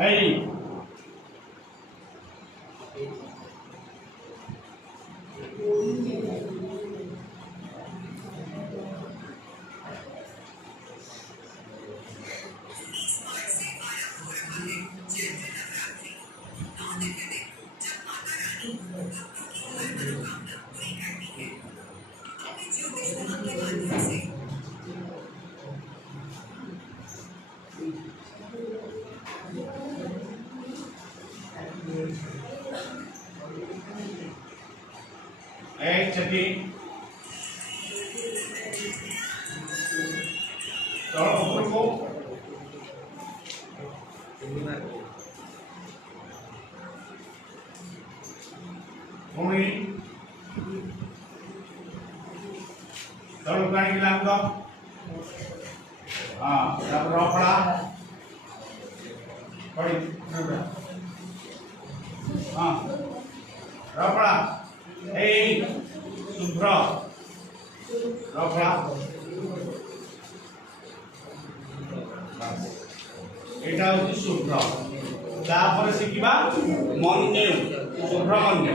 Hey. Hey, Chucky. चलो ऊपर को भूमि चलो पानी गिलाम दो हाँ तब रोपड़ा पड़ी हाँ रोपड़ा ए शुभ्र रोपड़ा এটা হচ্ছে শুভ্র তারপরে শিখিবা মন্যু শুভ্রমন্যু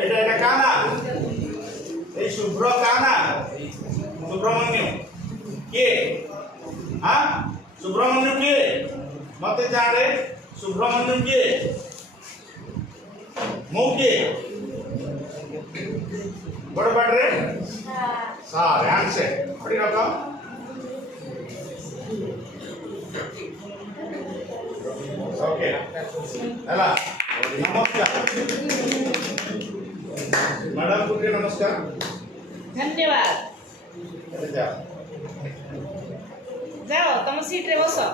এটা এটা কানা এই শুভ্র কানা শুভ্রমন্যু কে হ্যাঁ শুভ্রমন্যু কে মতে জানে শুভ্রমন্যু কে মো কে বড় বাড়রে স্যার আনসার পড়ি রাখো ओके हेला नमस्कार मैडम को नमस्कार धन्यवाद जाओ जाओ तुम सीट रे बसो